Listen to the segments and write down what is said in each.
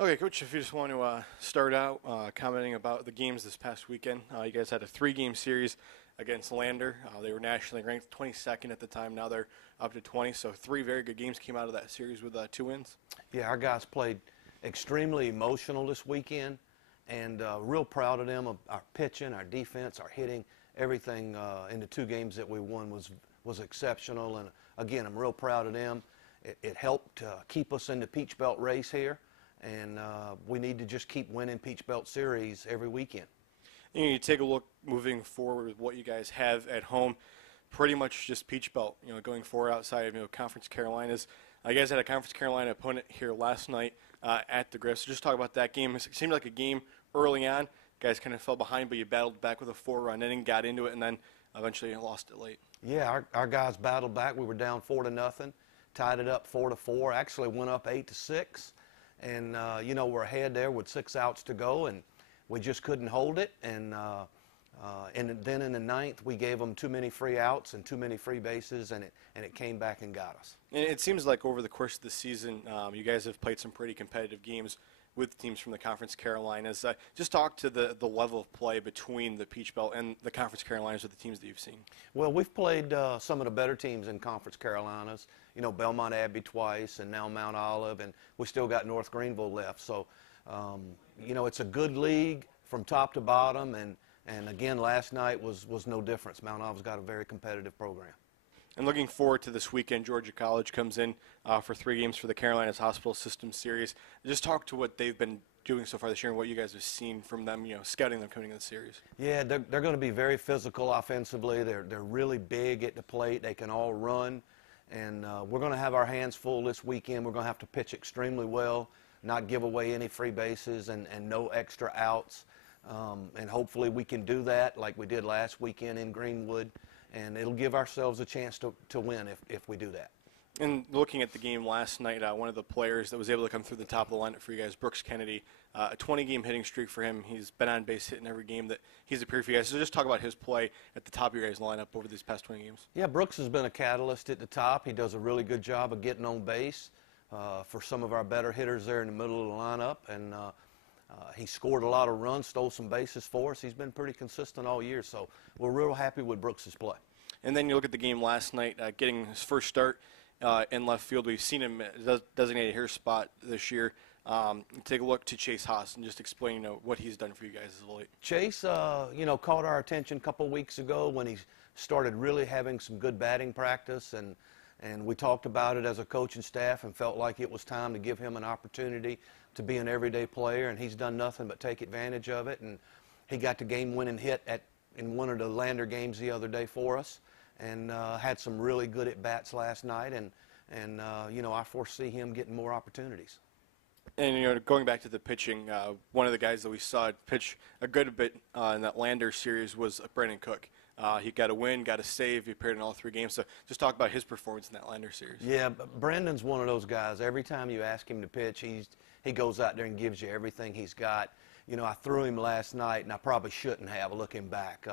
Okay, Coach, if you just want to start out commenting about the games this past weekend. You guys had a three-game series against Lander. They were nationally ranked 22nd at the time. Now they're up to 20, so three very good games came out of that series with two wins. Yeah, our guys played extremely emotional this weekend, and real proud of them, of our pitching, our defense, our hitting. Everything in the two games that we won was exceptional, and again, I'm real proud of them. It helped keep us in the Peach Belt race here, and we need to just keep winning Peach Belt series every weekend. You take a look moving forward with what you guys have at home, pretty much just Peach Belt, going forward outside of, Conference Carolinas. You guys had a Conference Carolina opponent here last night at the Griff. So just talk about that game. It seemed like a game early on. Guys kind of fell behind, but you battled back with a 4-run inning, got into it, and then eventually lost it late. Yeah, our guys battled back. We were down 4-0, tied it up 4-4. Actually went up 8-6, and we're ahead there with 6 outs to go, and we just couldn't hold it. And then in the ninth, we gave them too many free outs and too many free bases, and it came back and got us. And it seems like over the course of the season, you guys have played some pretty competitive games with teams from the Conference Carolinas. Just talk to the level of play between the Peach Belt and the Conference Carolinas with the teams that you've seen. Well, we've played some of the better teams in Conference Carolinas. Belmont Abbey twice, and now Mount Olive, and we still got North Greenville left. So, it's a good league from top to bottom, and again, last night was no difference. Mount Olive's got a very competitive program. And looking forward to this weekend, Georgia College comes in for 3 games for the Carolinas Hospital System Series. Just talk to what they've been doing so far this year and what you guys have seen from them, scouting them coming into the series. Yeah, they're going to be very physical offensively. They're really big at the plate. They can all run. And we're going to have our hands full this weekend. We're going to have to pitch extremely well, not give away any free bases, and no extra outs. And hopefully we can do that like we did last weekend in Greenwood. And it'll give ourselves a chance to win if we do that. And looking at the game last night, one of the players that was able to come through the top of the lineup for you guys, Brooks Kennedy, a 20-game hitting streak for him. He's been on base hitting every game that he's appeared for you guys. So just talk about his play at the top of your guys' lineup over these past 20 games. Yeah, Brooks has been a catalyst at the top. He does a really good job of getting on base for some of our better hitters there in the middle of the lineup. And he scored a lot of runs, stole some bases for us. He's been pretty consistent all year, so we're real happy with Brooks' play. And then you look at the game last night, getting his first start in left field. We've seen him designated hitter spot this year. Take a look to Chase Haas and just explain what he's done for you guys as of late. Chase, caught our attention a couple weeks ago when he started really having some good batting practice, and we talked about it as a coaching staff and felt like it was time to give him an opportunity to be an everyday player, and he's done nothing but take advantage of it. And he got the game-winning hit in one of the Lander games the other day for us, and had some really good at-bats last night, and I foresee him getting more opportunities. And, going back to the pitching, one of the guys that we saw pitch a good bit in that Lander series was Brandon Cook. He got a win, got a save. He appeared in all 3 games. So just talk about his performance in that Lander series. Yeah, Brandon's one of those guys. Every time you ask him to pitch, he goes out there and gives you everything he's got. I threw him last night, and I probably shouldn't have, looking back.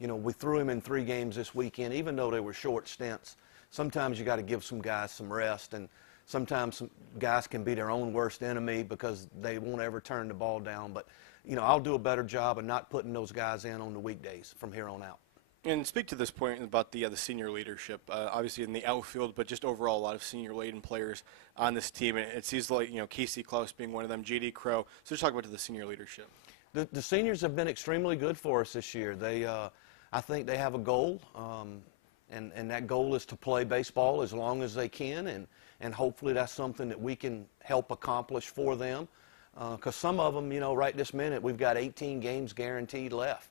We threw him in 3 games this weekend, even though they were short stints. Sometimes you got to give some guys some rest, and sometimes some guys can be their own worst enemy because they won't ever turn the ball down. But, I'll do a better job of not putting those guys in on the weekdays from here on out. And speak to this point about the senior leadership, obviously in the outfield, but just overall a lot of senior-laden players on this team. And it seems like, Casey Klaus being one of them, J.D. Crow. So just talk about the senior leadership. The seniors have been extremely good for us this year. I think they have a goal, and that goal is to play baseball as long as they can, and hopefully that's something that we can help accomplish for them. Because some of them, right this minute, we've got 18 games guaranteed left.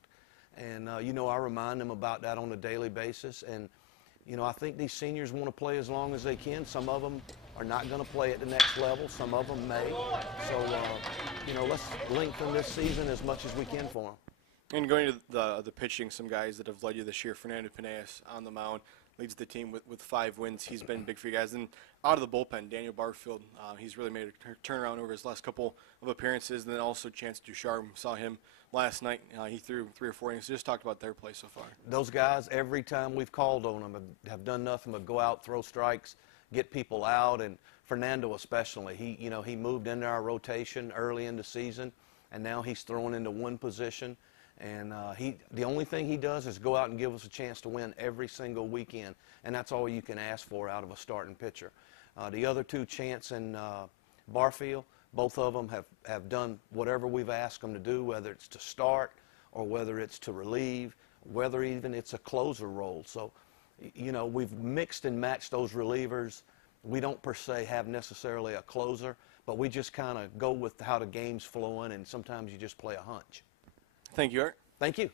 And, I remind them about that on a daily basis. And, I think these seniors want to play as long as they can. Some of them are not going to play at the next level. Some of them may. So, let's lengthen this season as much as we can for them. And going to the pitching, some guys that have led you this year, Fernando Peneas on the mound, leads the team with 5 wins. He's been big for you guys. And out of the bullpen, Daniel Barfield, he's really made a turnaround over his last couple of appearances. And then also Chance Ducharme, saw him last night. He threw 3 or 4 innings. So just talked about their play so far. Those guys, every time we've called on them, have done nothing but go out, throw strikes, get people out, and Fernando especially. He moved into our rotation early in the season, and now he's thrown into one position. And the only thing he does is go out and give us a chance to win every single weekend, and that's all you can ask for out of a starting pitcher. The other two, Chance and Barfield, both of them have done whatever we've asked them to do, whether it's to start or whether it's to relieve, whether even it's a closer role. So, we've mixed and matched those relievers. We don't per se have necessarily a closer, but we just kind of go with how the game's flowing, and sometimes you just play a hunch. Thank you, Art. Thank you.